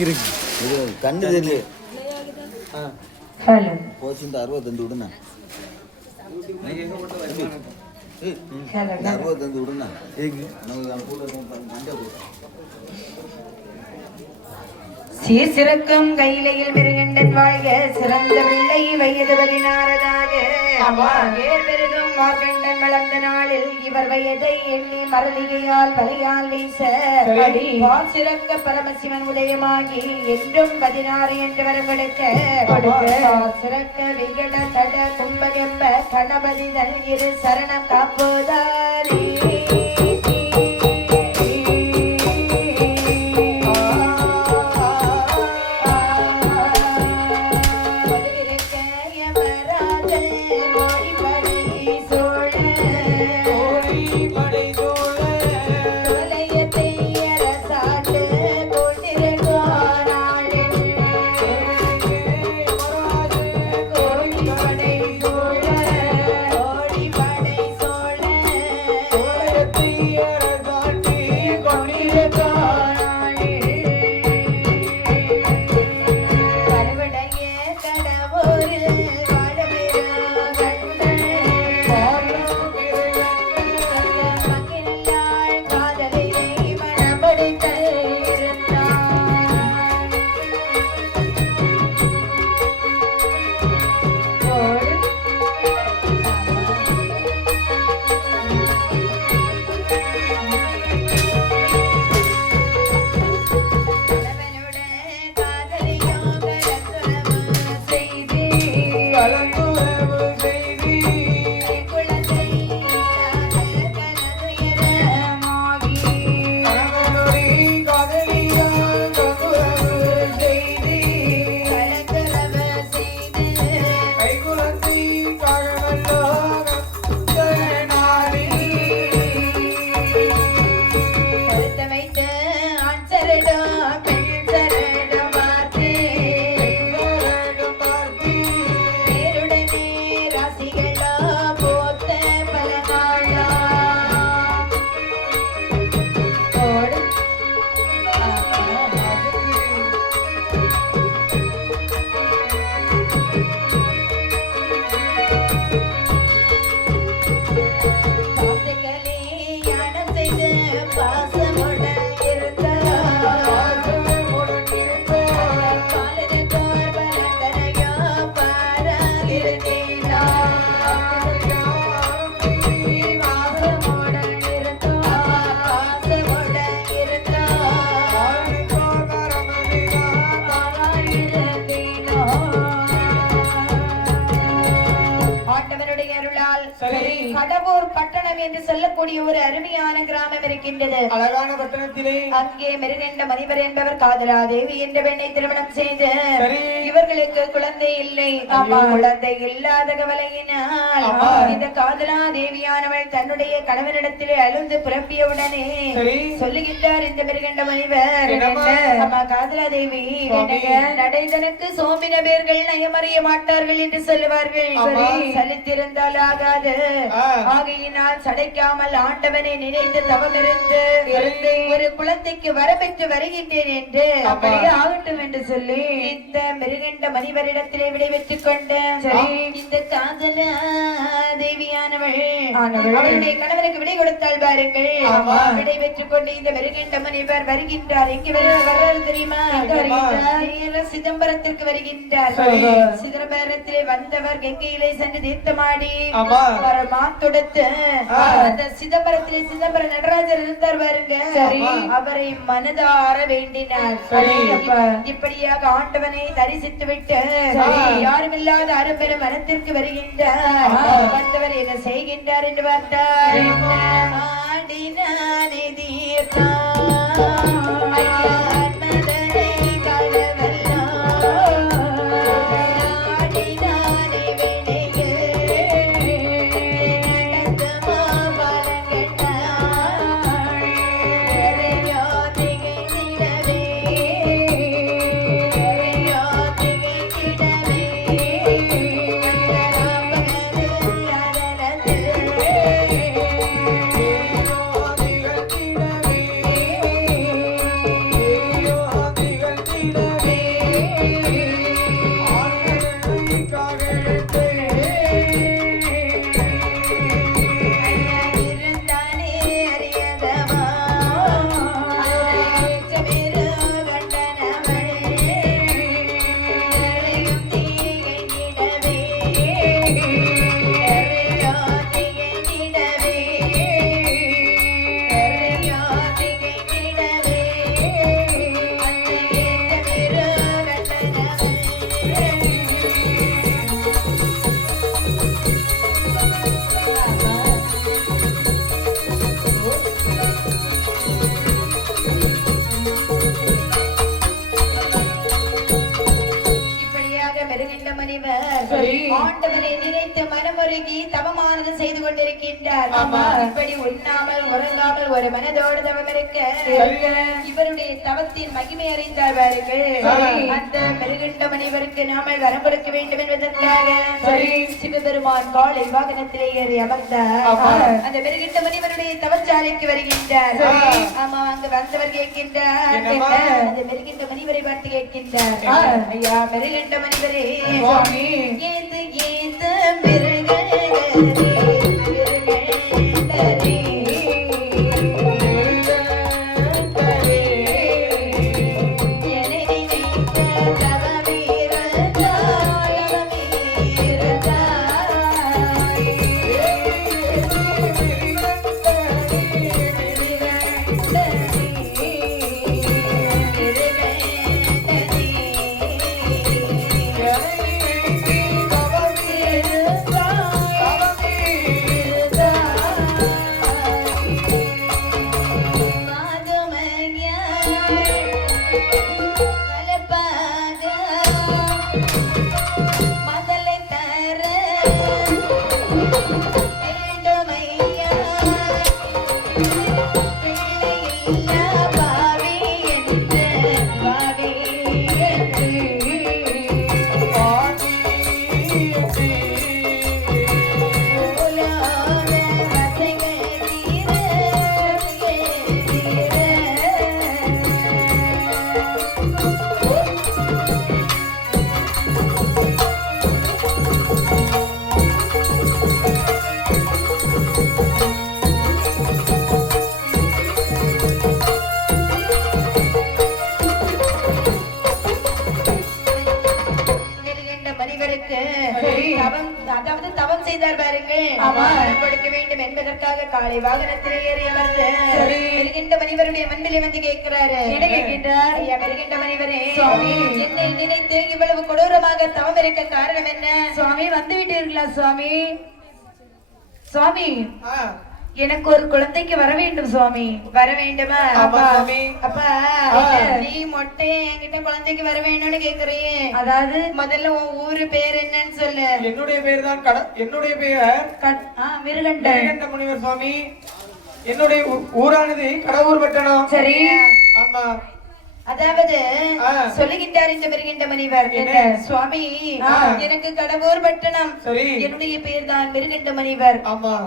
இது கண்டு தெரியல. ஹலோ போச்சு 65 விடுண்ணா. 65 விடுண்ணா. சீர்சிறக்கும் கையிலையில் மிருகண்டன் வாழ்க சிறந்த பிள்ளை வயது பதினாறதாக பெருகும் மார்கண்டன் வளர்ந்த நாளில் இவர் வயதை எண்ணி மரளிகையால் வலையால் வீச சிறக்க பரமசிவன் உதயமாகி என்றும் 16 என்று வரப்படுக்க சிறக்க விகட தட கும்பகெம்ப கணபதிதன் இரு சரணம் காப்போதாரே. கடவுர் பட்டணம் என்று சொல்லக்கூடிய ஒரு அருமையான கிராமம் இருக்கின்றது. அழகான பட்டணத்திலே அங்கே மிருகண்ட மதிவர் என்பவர் காதலாதேவி என்ற பெண்ணை திருமணம் செய்து இவர்களுக்கு குழந்தை இல்லை. குழந்தை இல்லாத கவலையினால் இந்த காதலாதேவியானவள் தன்னுடைய கணவனிடத்திலே அழுந்து புறப்பியவுடனே சொல்லுகின்றார் இந்த மிருகண்ட மனிதர், அம்மா காதலாதேவி, நடைதனுக்கு சோம்பின பேர்கள் நயமறிய மாட்டார்கள் என்று சொல்லுவார்கள். சலித்திருந்தால் ஆகாது. ஆகையினால் சடைக்காமல் ஆண்டவனை நினைத்து தவமிருந்து ஒரு குழந்தைக்கு வரப்பெற்று வருகின்றேன் என்று அப்படியே ஆகட்டும் என்று சொல்லி இந்த மிருகண்ட மனிதரிடத்திலே விடை பெற்றுக் கொண்டு இந்த காதல தேவியானவள் அவருடைய கணவருக்கு விடை கொடுத்தாள் பாருங்கள். விடை பெற்றுக் கொண்டு இந்த மிருகண்ட மனிதர் வருகின்றார். எங்கே வர்றாரு தெரியுமா? சிதம்பரத்திற்கு வருகின்றார். சிதம்பரத்திலே வந்தவர் கங்கையிலே சென்று தீர்த்தமாடி மாத்தொடுத்து அந்த சிதம்பரத்திலே சிதம்பர நடராஜர் இருந்தார் பாருங்க, அவரை மனதார வேண்டினார். இப்படியாக ஆண்டவனை தரிசித்து விட்டு யாரும் இல்லாத அரும்பெரும் மனத்திற்கு வருகின்றார். வந்தவர் என்ன செய்கின்றார் என்று பார்த்தார். ஆடினானே ஆண்டவனை நினைத்து மனமுருகி தவமானது செய்து கொண்டிருக்கின்றார். இப்படி உண்ணாமல் உறங்காமல் ஒரு மனதோடு தவம் இருக்க இவருடைய தவத்தின் மகிமை அறிந்தார். அந்த மிருகண்ட மனிதருக்கு நாமல் வரம் கொடுக்க வேண்டும் என்பதற்காக சிவபெருமான் காலை வாகனத்திலே ஏறி அமர்ந்தார். அந்த மிருகண்ட மனிதருடைய தவச்சாலைக்கு வருகின்றார். ஆமா, அங்கு வந்தவர் கேட்கின்றார். அந்த மிருகண்ட மனிதரை பார்த்து கேட்கின்றார், ஐயா மிருகண்ட மனிதரே, ஏது ஏது மிருகண்டரே காலை வாகனத்தில் ஏறி அமர்ந்து மிருகண்ட மனிதருடைய மண்பிலை வந்து கேட்கிறாரு. ஐயா மிருகண்ட மனிதரே, என்னை நினைத்து இவ்வளவு கொடூரமாக தவம் இருக்க காரணம் என்ன? சுவாமி வந்து விட்டீர்களா? சுவாமி சுவாமி எனக்கு ஒரு குழந்தைக்கு வர வேண்டும் சுவாமி. வர வேண்டுமா? அப்பா நீ மொட்டை என்கிட்ட குழந்தைக்கு வர வேணும்னு கேக்குறீங்க. அதாவது முதல்ல உன் ஊரு பேர் என்னன்னு சொல்லு. என்னுடைய பேர் தான் என்னுடைய பேர் மிருகண்ட முனிவர் சுவாமி. என்னுடைய ஊரானது கடவுர் பட்டணம். சரி, ஆமா. அதாவது சொல்லுகின்றார் இந்த மிருகண்ட மனிதர், சுவாமி எனக்கு கடவுர் பட்டணம், என்னுடைய பேர் தான் மிருகண்ட மனிதர்.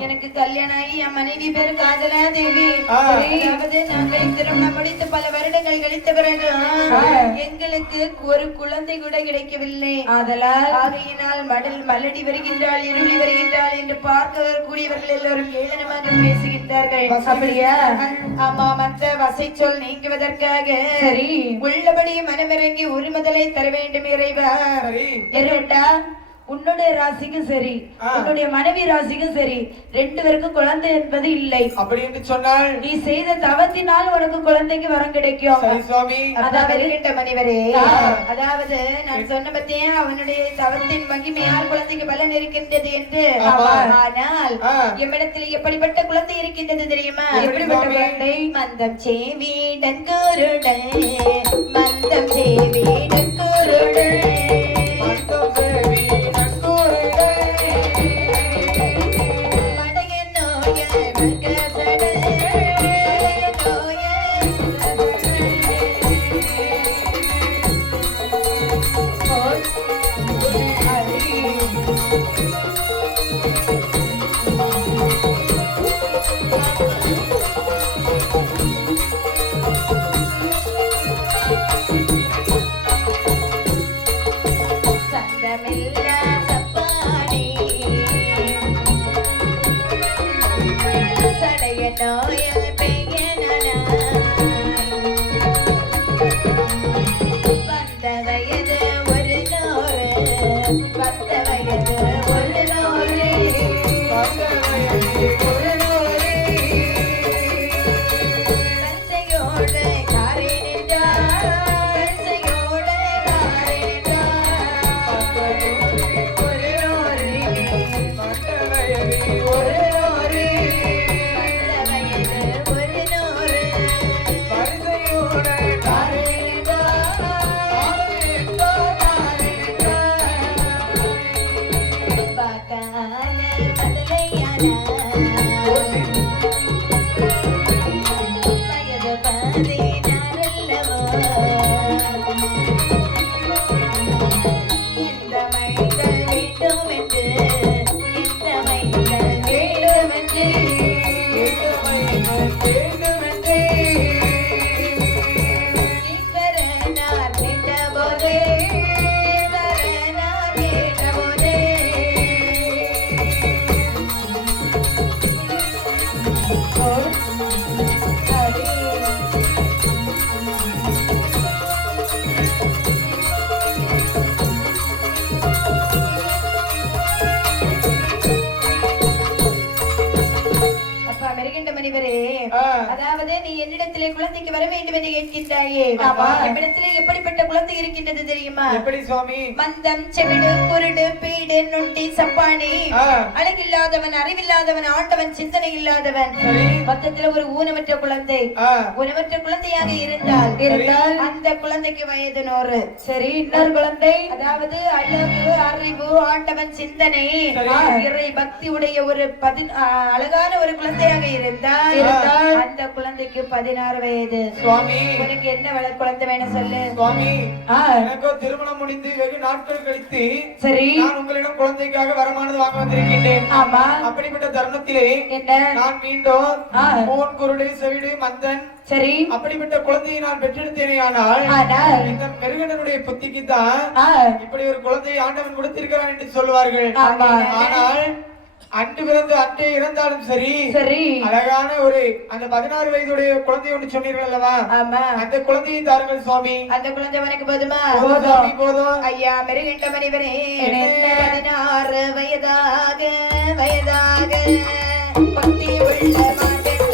எனக்கு கல்யாணம் ஆகி என் மனைவி பேர் காதலா தேவி. அதாவது நாங்கள் திருமணம் முடித்து பல வருடங்கள் கழித்த பிறகு எங்களுக்கு ஒரு குழந்தை கூட கிடைக்கவில்லை. ஆகையினால் மலடி வருகின்றாள், இருளி வருகின்றாள் என்று பார்க்க வரக்கூடியவர்கள் எல்லோரும் ஏளனமாக பேசுகின்றார்கள். அப்படியா? ஆமா, மற்ற வசை சொல் நீங்குவதற்காக உள்ளபடி மனமிறங்கி உரிமதலை தர வேண்டும் இறைவா. உன்னுடைய ராசிக்கும் சரி, உன்னுடைய மனைவி ராசிக்கும் சரி, ரெண்டு பேருக்கும் குழந்தை என்பது இல்லை. அப்படி என்று சொன்னால் நீ செய்த தவத்தினால் உனக்கு குழந்தைக்கு வரம் கிடைக்கும். அதாவது மனிதரே, அதாவது நான் சொன்ன பத்தியா அவனுடைய தவத்தின் மகிமையால் குழந்தைக்கு பலன் இருக்கின்றது என்று. ஆனால் எம்மிடத்தில் எப்படிப்பட்ட குழந்தை இருக்கின்றது தெரியுமா? எப்படிப்பட்ட குழந்தை? மந்தம் சேவீடன் குருடன், மந்தம் சேவீடன் குருடன், மந்தம் சேவி இந்த மைந்தல் வேண்டும் என்று இந்த மைந்தல் வேண்டும் என்று ஈஸ்வரனார் கேட்டபோதே ஈஸ்வரனார் கேட்டபோதே அப்பா மெருகின்ற மணிவரே, அதாவது நீ என்னிடத்திலே குழந்தைக்கு வர வேண்டும் என்று கேட்கின்றாயே, என்னிடத்திலே எப்படிப்பட்ட குழந்தை இருக்கின்றது தெரியுமா? எப்படி சுவாமி? மந்தம், செவிடு, குருடு, பீடு, நுண்டி, சப்பானி, அழகில்லாதவன், அறிவில்லாதவன், ஆண்டவன், சிந்தனை இல்லாதவன், மொத்தத்துல ஒரு ஊனமற்ற குழந்தை. ஊனமற்ற குழந்தையாக இருந்தால் அந்த குழந்தைக்கு வயது 100. சரி, இன்னொரு குழந்தை, அதாவது அழகு, அறிவு, ஆண்டவன், சிந்தனை, இறை பக்தி உடைய ஒரு அழகான ஒரு குழந்தையாக இருந்தால் அந்த குழந்தைக்கு 16 வயது. சுவாமி, உனக்கு என்ன குழந்தை வேணும் சொல்லு சுவாமி. எனக்கு திருமணம் முடிந்து வெகு நாட்கள் கழித்து சரி நான் உங்களிடம் குழந்தைக்காக வரமானது வாங்க வந்திருக்கின்றேன். ஆமா. அப்படிப்பட்ட தருணத்திலே என்ன நான் மீண்டும் போன், குருடு, செவிடு, மந்தன் சரி அப்படிப்பட்ட குழந்தையை நான் பெற்றெடுத்தேனே. ஆனால் இந்த மெருகனுடைய புத்திக்கு தான் இப்படி ஒரு குழந்தையை ஆண்டவன் கொடுத்திருக்கிறான் என்று சொல்லுவார்கள். ஆனால் அன்று பிறந்து அன்றே இறந்தாலும் சரி சரி அழகான ஒரு அந்த 16 வயதுடைய குழந்தை ஒன்று சொன்னீர்கள் அல்லவா? அந்த குழந்தையை தாருங்கள் சுவாமி. அந்த குழந்தை உனக்கு போதுமா? போதும். ஐயா மெருகின்ற மணிவரே, 16 வயதாக பக்தி உள்ள மாட்டேன்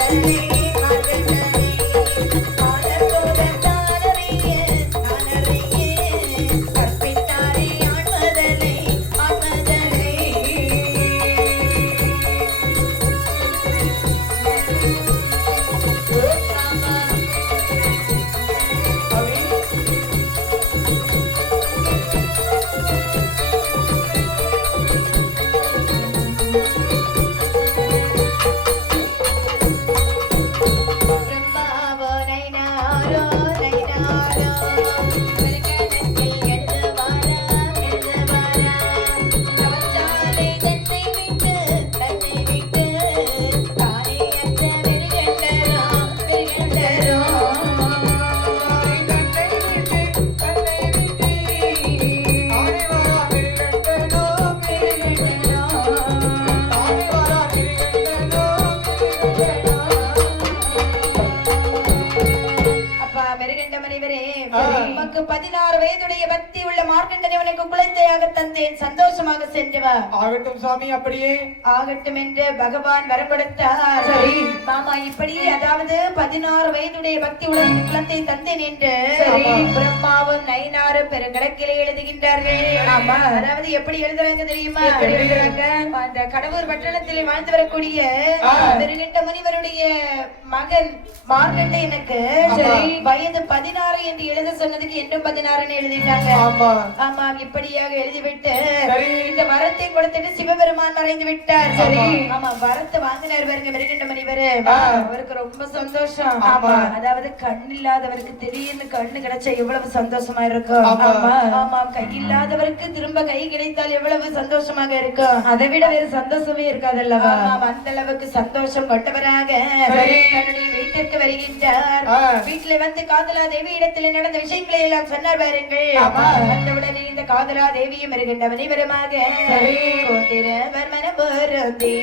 உனக்கு 16 வயதுடைய பக்தி உள்ள மார்க்கண்டனை உனக்கு குழந்தையாக தந்தேன். சந்தோஷமாக சென்று வா. ஆகட்டும் சுவாமி, அப்படியே ஆகட்டும் என்று பகவான் வரம் கொடுத்தார். சரி மாமா, இப்படியே அதாவது 16 வயதுடைய பக்தி உள்ள குழந்தை தந்தேன் என்று பிரம்மாவும் நயினாரும் பெருங்கடக்கிலே எழுதுகின்றார்கள். அதாவது எப்படி எழுதுறாங்க தெரியுமா? அந்த கடவுர் பட்டணத்திலே வாழ்ந்து வரக்கூடிய பெருகின்ற முனிவருடைய மகன் மார்க்கண்டேயனுக்கு வயது 16 என்று எழுத சொன்னதுக்கு இன்னும் 16 எழுதிட்டாங்க. ஆமா, இப்படியாக எழுதிவிட்டு இந்த வரத்தை கொடுத்துட்டு சிவபெருமான் மறைந்து விட்டார். சரி ஆமா, வரத்தை வாங்கினார் பாருங்க மெருகின்ற முனிவர். அவருக்கு ரொம்ப சந்தோஷம். அதாவது கண் இல்லாதவருக்கு திடீர்னு கண்ணு கிடைச்சா எவ்வளவு சந்தோஷமா இருக்கும். ஆமா, கை இல்லாதவருக்கு திரும்ப கை கிடைத்தால் எவ்வளவு சந்தோஷமாக இருக்கும். அதை விட வேறு சந்தோஷமே இருக்காதல்லவா? அந்த அளவுக்கு சந்தோஷம் கொண்டவராக தன்னுடைய வீட்டிற்கு வருகின்றார். வீட்டுல வந்து காதலா தேவி இடத்துல நடந்த விஷயங்களை எல்லாம் சொன்னார் பாருங்கள். வந்தவுடனே இந்த காதலா தேவியும் வருகின்ற மணிவரமாக கொண்டிருவர் மனம் பொருந்தி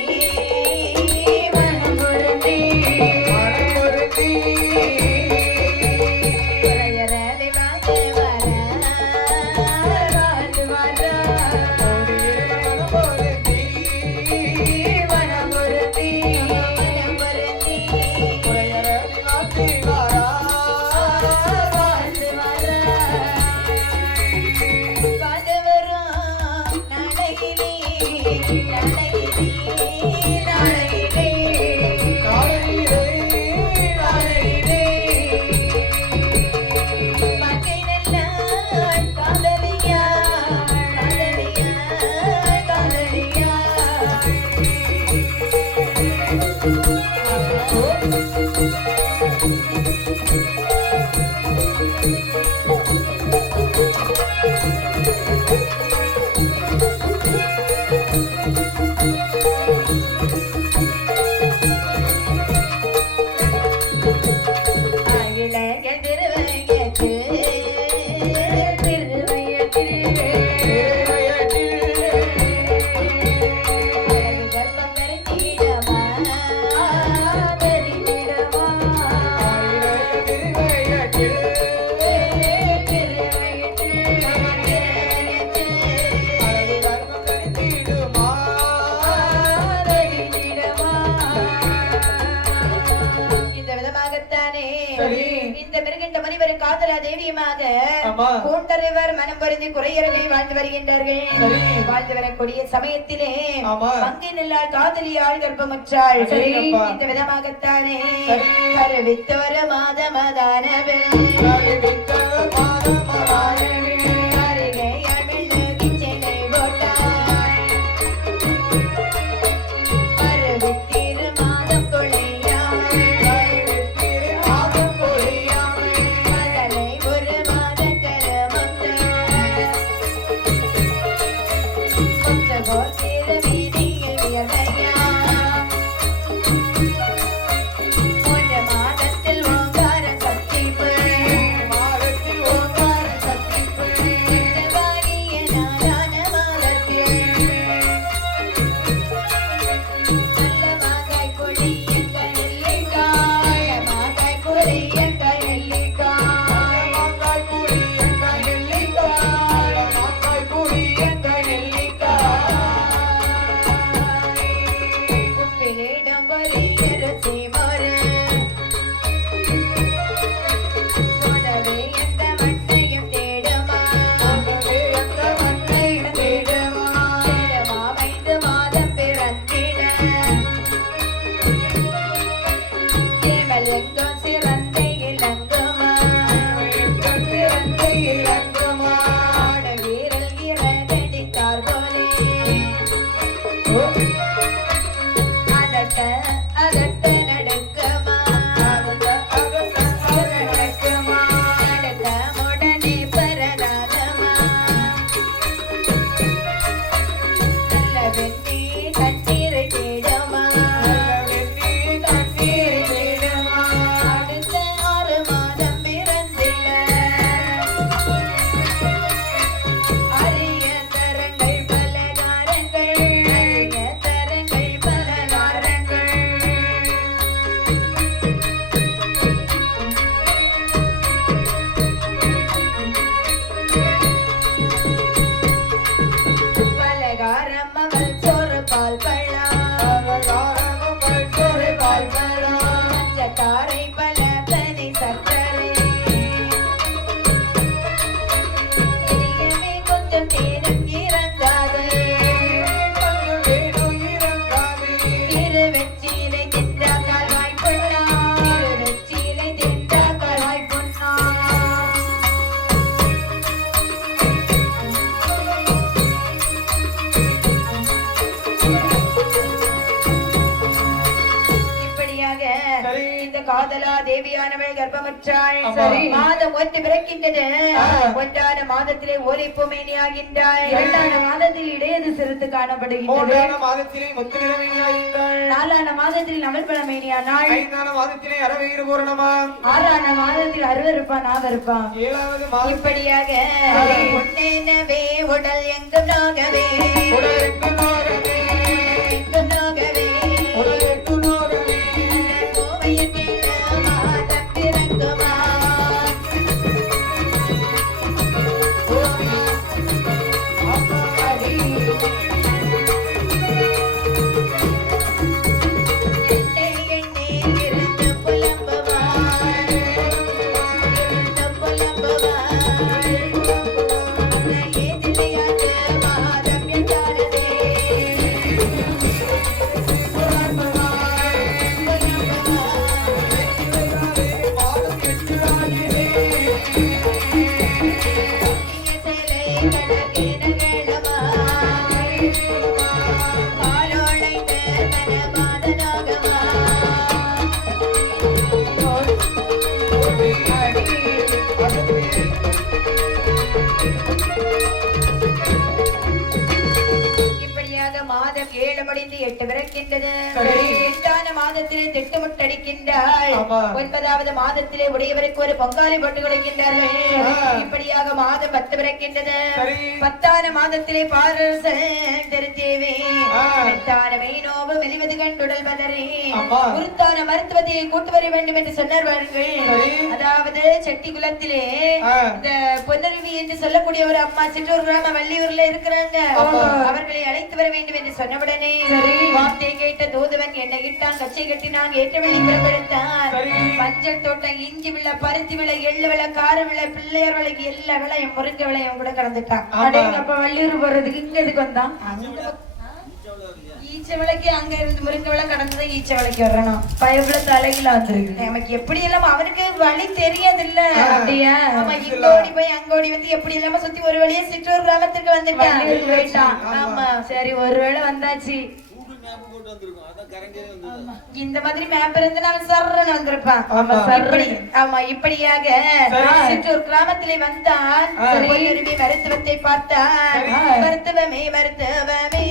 ஆமா. கூண்டறிவர் மனம் பொருந்தி குறையறவை வாழ்ந்து வருகின்றார்கள். சரி. வாழ்ந்து வரக்கூடிய சமயத்திலே ஆமா. பங்கை நில்லால் காதலியாள் கர்ப்பமுற்றாள். சரிங்கப்பா. இந்த விதமாகத்தானே சரி. கருவித்து ஒரு மாதமதானவே அருகே அமிழ்ந்து கிச்சனை போட்டாள். அருவித்திரு மாதம் கொள்ளையாள். மகளை ஒரு மாதம் கருமந்தாள். கொத்த போத்திரு வீதியில் வியர்வையாள். ஒரு மாதத்தில் ஓங்கார சக்திப்பு. வாடிய நாளான மாதத்தில் நல்ல மாங்காய் கொடியங்க நெல்லிக்காய். மாங்காய் கொடியங்க நெல்லிக்காய். உப்பிலிடம் பொரியரசி மோரு. உணவே எந்த மண்ணையும் தேடுமா. தேடுமா வைத்து மாதம் பிறந்திட. கேவல் எங்கும் சிறந்த இளங்குமா. ஆட வீரல் இறகடித்தார் போலே. அதட்ட அதட்ட நடுக்கமா. நடக்க உடனே பரதாகமா. நல்ல வெண்ணி தண்ணீரை தேடுமா. அடுத்த 6 மாதம் பிறந்திட. அரிய தரங்கள் பலகாரங்கள். அரிய தரங்கள் பலகாரங்கள். பலகாரம் அவள் சோறு பால் பழம். பஞ்சத்தாரை பல பனை சர்க்கரை. இனியவே கொஞ்சம் தேனும் இறங்காது. திருவெற்றிலை தின்றாக்கால் வாய்ப்புண்ணா. திருவெற்றிலை தின்றாக்கால் வாய்ப்புண்ணா. இப்படியாக சரி. இந்த காதலா தேவியானவள் கர்ப்பமுற்றாள். ஆமா. மாதம் 1 பிறக்கின்றது. ஆ. 1ஆன மாதத்திலே ஓலைப்புமேனியாகின்றாள். 2ஆன மாதத்தில் இடையது சிறுத்து காணப்படுகின்றது. 3ஆன மாதத்திலே முத்து நிறமேனியாகின்றாள். 4ஆன மாதத்தில் நவல்பழமேனியானாள். 5ஆன மாதத்திலே அரவயிறு பூரணமா. 6ஆன மாதத்தில் அருவருப்பான் ஆவருப்பான். 7ஆவது மாதம் இப்படியாக பொன்னேனவே உடல் எங்கும் நோகவே. உடலெங்கும் நோகவே. எங்கும் நோகவே. உடலெங்கும் நோகவே. கோவையத்தில மாதம் பிறங்குமா. எண்ணே எண்ணே இருந்து புலம்புவாள். இருந்து புலம்புவாள். அந்த ஏதிலையாட்டு மாதம் என்றாரதே. இப்படியாக மாதம் 7 முடிந்து 8 பிறக்கின்றது. சரி. 8ஆன மாதத்திலே திட்டமிட்டடிக்கின்றாள். ஆமா. 9ஆவது மாதத்திலே உடையவருக்கு ஒரு பொங்காலை போட்டு கொடுக்கின்றார்கள். ஆ. இப்படியாக மாதம் 10 பிறக்கின்றது. சரி. 10ஆன மாதத்திலே பாரசல் தெரிஞ்சேவே. ஆ. மெத்தான மெய்நோவு மெலிவது கண்டுடல் பதறி. ஆமா. குருத்தான மருத்துவத்தை கூட்டு வர வேண்டும் என்று சொன்னார்கள். சரி. அதாவது செட்டி குலத்திலே ஆ. இந்த பொன்னருவி என்று சொல்லக்கூடிய ஒரு அம்மா சிற்றூர் கிராம வள்ளியூர்ல இருக்கிறாங்க. அவர்களை அழைத்து வர வேண்டும் என்று சொன்னவுடனே வார்த்தை கேட்ட தூதுவன் என்னை இட்டான், கச்சை கட்டினான், ஏற்றவெளி பிறப்பெடுத்தான். மஞ்சள் தோட்டம், இஞ்சி விழா, பருத்தி விழா, எள்ளு விழா, கார விழா, பிள்ளையார் விலைக்கு எல்லா விளையும் முருங்கை விளையும் கூட கலந்துட்டான். அப்ப வள்ளியூர் போறதுக்கு இங்க எதுக்கு வந்தான்? ஈச்ச விலைக்கு அங்க இருந்து முருங்கை விலை கடந்துதான் ஈச்ச விலைக்கு வரணும். பயப்புல தலையில வந்துருக்கு. நமக்கு எப்படி எல்லாம் அவனுக்கு வழி தெரியாது இல்ல. அப்படியா? ஆமா, இங்க ஓடி போய் அங்க ஓடி வந்து எப்படி இல்லாம சுத்தி ஒரு வழியா சிற்றூர் கிராமத்துக்கு வந்துட்டான். ஆமா, சரி ஒருவேளை வந்தாச்சு. இந்த மாதிரி மேப் இருந்து அவன் சர்றன்னு வந்திருப்பான். ஆமா, இப்படியாக சிற்றூர் கிராமத்திலே வந்தான். மருத்துவத்தை பார்த்தான். மருத்துவமே மருத்துவமே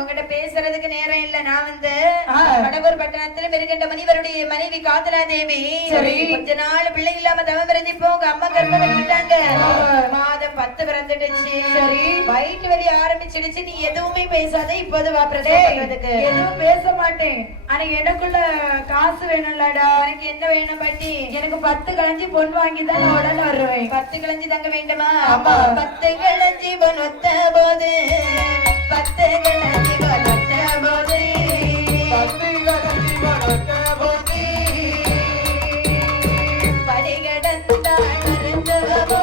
உங்ககிட்ட பேசுறதுக்கு நேரம் இல்ல. நான் வந்து வடபூர் பட்டணத்துல மிருகண்ட முனிவருடைய மனைவி காதலா தேவி. கொஞ்ச நாள் பிள்ளை இல்லாம தவம் இருந்து இப்போ உங்க அம்மா கர்ப்பம் பண்ணிட்டாங்க. மாதம் 10 பிறந்துடுச்சு. வயிற்று வலி ஆரம்பிச்சிடுச்சு. நீ எதுவுமே பேசாத, இப்போது வா பிரசவத்துக்கு. எதுவும் பேச மாட்டேன். ஆனா எனக்குள்ள காசு வேணும்லடா. உனக்கு என்ன வேணும் பாட்டி? எனக்கு 10 கலஞ்சி பொன் வாங்கி தான் நான் உடனே வருவேன். 10 கலஞ்சி தங்க வேண்டுமா? 10 கலஞ்சி பொன் ஒத்த போது 10 கலஞ்சி பொன் ஒத்த போது 10 கலஞ்சி பொன் ஒத்த போது படி கடந்தாள் மருந்துவமோ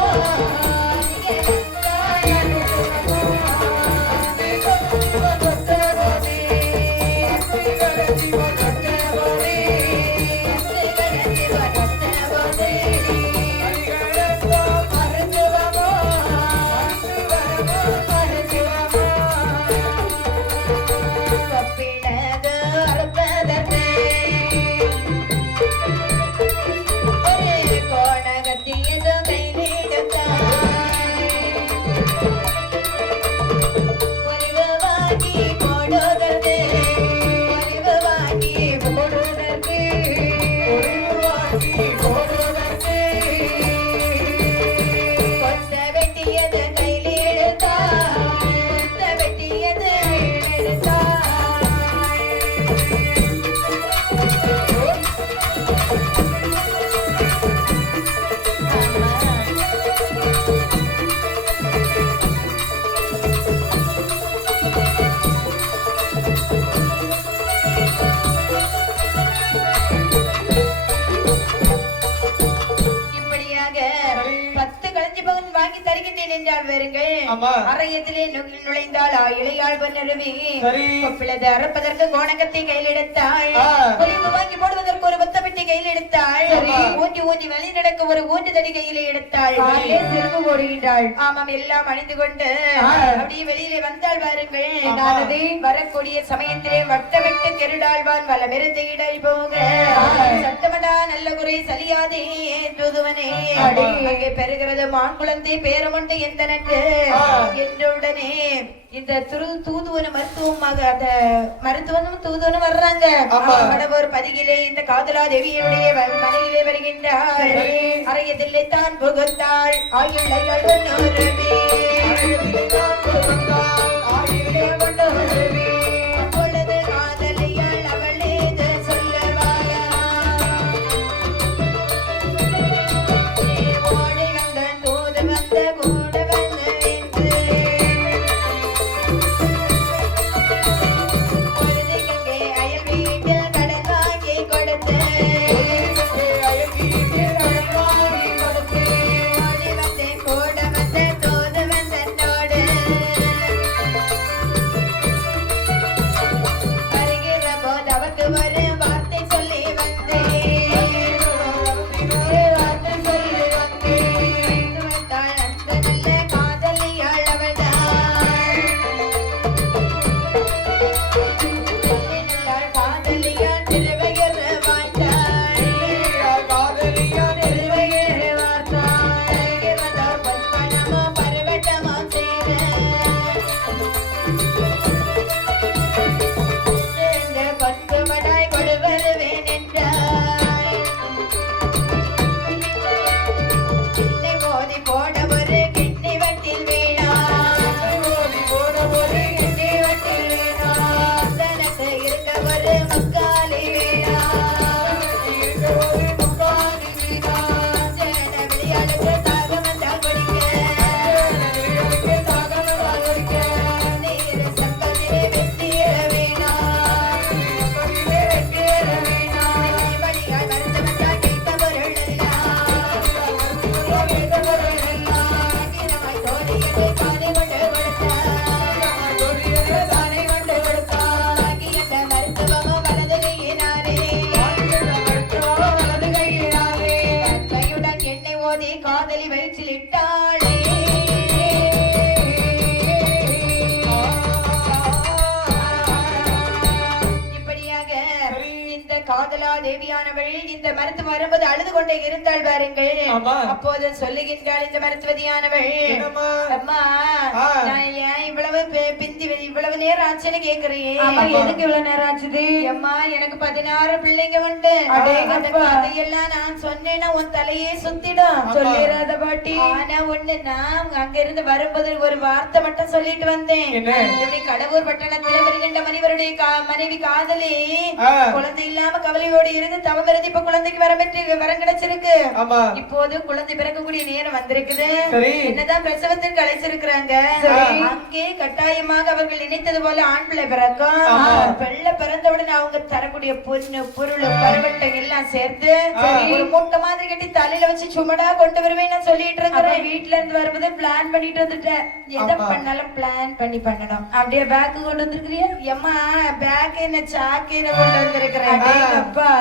அறையத்திலே நுழைந்தாள் இளையாள் பொன்னருவி. அறுப்பதற்கு கோணகத்தை கையில் எடுத்தாள். பொலிவு வாங்கி போடுவதற்கு ஒரு புத்த பெட்டி கையில் எடுத்தாள். ஊஞ்சி ஊஞ்சி வழி நடக்க ஒரு ஊன்று தடி கையில எடுத்தாள். செருப்பு போடுகின்றாள். ஆமாம், எல்லாம் அணிந்து கொண்டு அப்படியே வெளியிலே வந்தாள். பாருங்கள், வரக்கூடிய சமயத்திலே வட்டமிட்டு திருடாழ்வான் வளமிருந்து இடை போக சட்டமடா நல்ல குறை சலியாதே தூதுவனே. அங்கே பெறுகிறது மாங்குளந்தை பேரமொண்டு எந்தனக்கு என்றுடனே இந்த தூதுவன மருத்துவமாக அந்த மருத்துவனும் தூதுவனும் வர்றாங்க. வடபூர் பதிகிலே இந்த காதலா தேவியுடைய மனையிலே வருகின்றாள். அறையதில்லை தான் புகுத்தாள். அப்பொழுது காதலியாள் அவளேது சொல்லவாயா ஓடி வந்த தூது வந்த கூட வந்து பொழுதுகங்கே அயல் வீட்டில் கடன் வாங்கி கொடுத்து ஓடி வந்தேன் கூட வந்த தூது வந்தனோடு மோதி காதலி வயிற்றில் இட்டாளே காதலா தேவியானவள் இந்த மருத்துவ வரும்போது அழுது கொண்டே இருந்தாள் பாருங்கள். அப்போது சொல்லுகின்றாள் இந்த மருத்துவதியானவள், அம்மா நான் ஏன் இவ்வளவு இவ்வளவு நேரம் ஆச்சுன்னு கேக்குறேன். எதுக்கு இவ்வளவு நேரம் ஆச்சுது? அம்மா எனக்கு 16 பிள்ளைங்க உண்டு. அதையெல்லாம் நான் சொன்னேன்னா உன் தலையே சுத்திடும். சொல்லிடாத பாட்டி. ஆனா ஒண்ணு நான் அங்க இருந்து வரும்போது ஒரு வார்த்தை மட்டும் சொல்லிட்டு வந்தேன். கடவுர் பட்டணத்தில் வருகின்ற மனிதருடைய மனைவி காதலி குழந்தை இல்லாம கவலையோடு இருந்து தவம் இருந்து இப்ப குழந்தைக்கு வரம் கிடைச்சிருக்கு. இப்போது குழந்தை பிறக்கக்கூடிய நேரம் வந்திருக்குது. என்னதான் பிரசவத்திற்கு அழைச்சிருக்கிறாங்க. அங்கே கட்டாயமாக அவர்கள் நினைத்தது போல ஆண் பிள்ளை பிறக்கும். பிள்ளை பிறந்தவுடனே அவங்க தரக்கூடிய பொண்ணு பொருள் பருவட்டை எல்லாம் சேர்த்து ஒரு மூட்டை மாதிரி கட்டி தலையில வச்சு சுமடா கொண்டு வருவேன்னு சொல்லிட்டு இருக்கிறேன். வீட்டுல இருந்து வரும்போது பிளான் பண்ணிட்டு வந்துட்டேன். எதை பண்ணாலும் பிளான் பண்ணி பண்ணணும். அப்படியே பேக்கு கொண்டு வந்திருக்கிறியா? எம்மா பேக் என்ன சாக்கு கொண்டு வந்திருக்கிறேன்.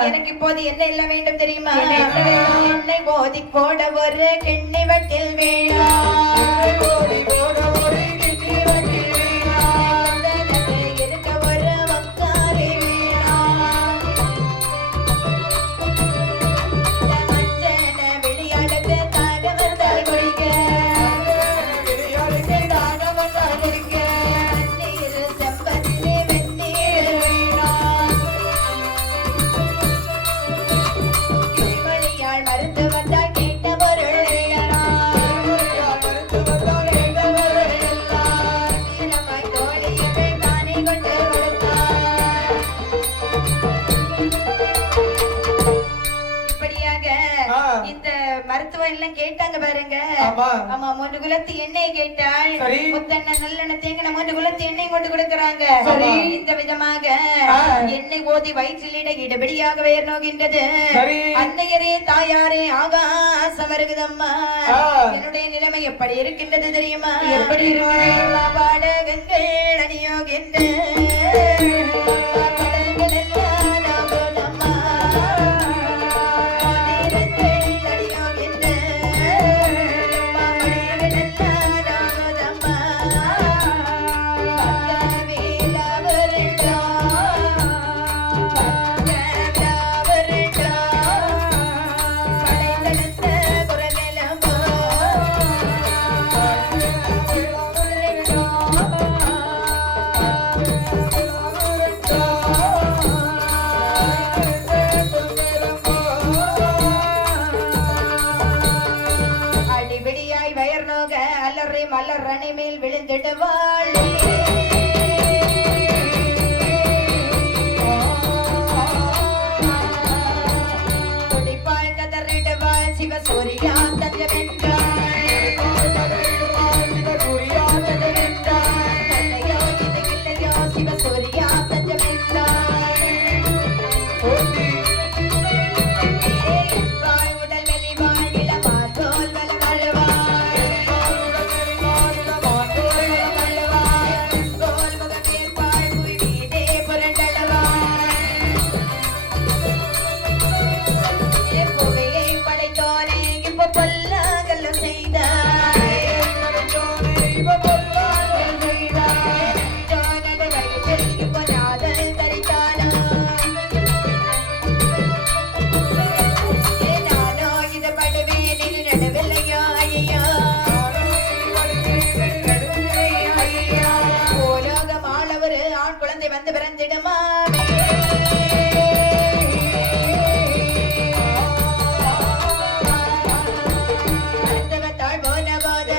எனக்கு இப்போது என்ன எல்லாம் வேண்டும் தெரியுமா? என்னை போதி போட ஒரு கிண்ணி வட்டில் வேணும், இருக்க ஒரு வக்காரி வேணும், மஞ்சன விளையாடுக்கு தாகவத்தால் குடிக்க நீர் செம்பருத்தி வெந்நீர் வேணும், மருத்துவத்தால் கேட்ட பொருள் தோழியவை தானே கொண்டு கொடுத்தார். இப்படியாக இந்த மருத்துவம் எல்லாம் கேட்டாங்க பாருங்க. ஆமா 3 குலத்து எண்ணெய் கேட்டாள். முத்தெண்ணெய் நல்லெண்ணெய் தேங்கின 3 குலத்து எண்ணெய் கொண்டு கொடுக்கறாங்க. இந்த விதமாக எண்ணெய் ஓதி வயிற்றிலிட இடபடியாக வேர் நோகின்றது. அன்னையரே தாயாரே ஆகாசம் வருகுதம்மா, என்னுடைய நிலைமை எப்படி இருக்கின்றது தெரியுமா? எப்படி இருக்கு? பாடகங்கள் அணியோகின்ற மலரணி மேல் விழுந்திடுவாள். துடிப்பாள் கதறிடுவாள் சிவசூரியா தஞ்சமென்றாள். இல்லையோ இது இல்லையோ சிவசூரியா தஞ்சமென்றாள். உடல் வெளிவாள் இளமால் தோல் வளவழுவாள். குழந்தை வந்து பிறந்திடுமா? மருத்துவத்தாள் போன போது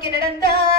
நோக்கி நடந்தார்